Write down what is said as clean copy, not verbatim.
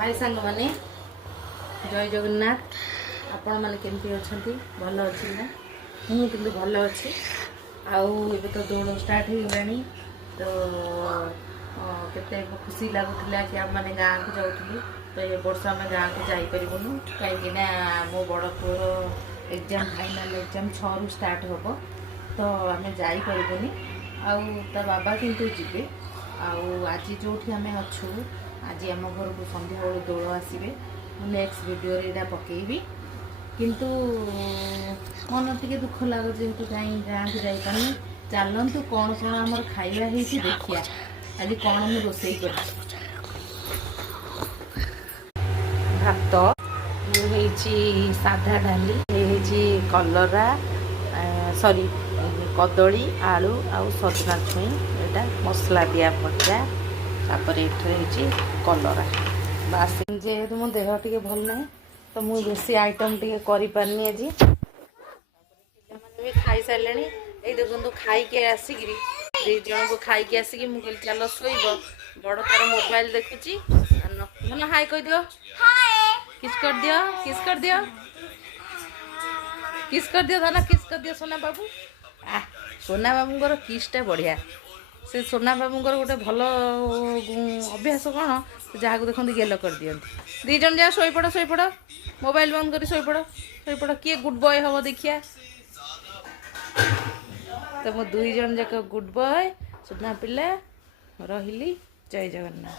हाय सांग माने जय जगन्नाथ आपण माने केमती अछंती भल अछि ना मु किंतु भल अछि आउ एबे तो दौड़ स्टार्ट हो गलानी तो केते खुशी लागुला कि आम मैंने गाँव को जाऊँ तो ये वर्ष आम गाँव को जापरूँ कहीं मो बड़ पुअर एग्जाम फाइनाल एग्जाम 6 रु स्टार्ट हम तो आम जापरूनी आ बाबा किंतु जीवे आज जो आम अच्छू आज आम घर को संध्या बेलू दौड़ आसवे नेक्स्ट वीडियो यहाँ पकेबी किंतु मन टे दुख लगुच जेहतु कहीं गाँव को जापारे चलतु कौन कौन आम खाइबा देखिया आज कौन मुझे रोसे कर भात ये साधा डाली ये कलरा सॉरी कदली आलू आउ सजना छुई यहाँ मसला दिया भजा तापर ये कलरा बास जेहेतु मो देह टे भल ना तो मुझे बेसी आइटम टे करनी आज भी खाई सारे ये देखो खाई आसिक दी जन को खाई आसिक मुझे चल शोब बड़ तार मोबाइल देखुची मन हाय कह दियो किस कर दियो किस कर दियो किस कर दियो धना किस कर दियो सोना बाबू सोना बाबूर किसटा बढ़िया से सोना बाबूर गोटे भल अभ्यास कौन जहाँ को देखते गेल कर दिखती दी जन जा शोपड़ मोबाइल बंद कर शोपड़ किए गुड बॉय हम देखिया तो मो दुई जन जाक गुड बॉय सोना पिला रही जय जगन्नाथ।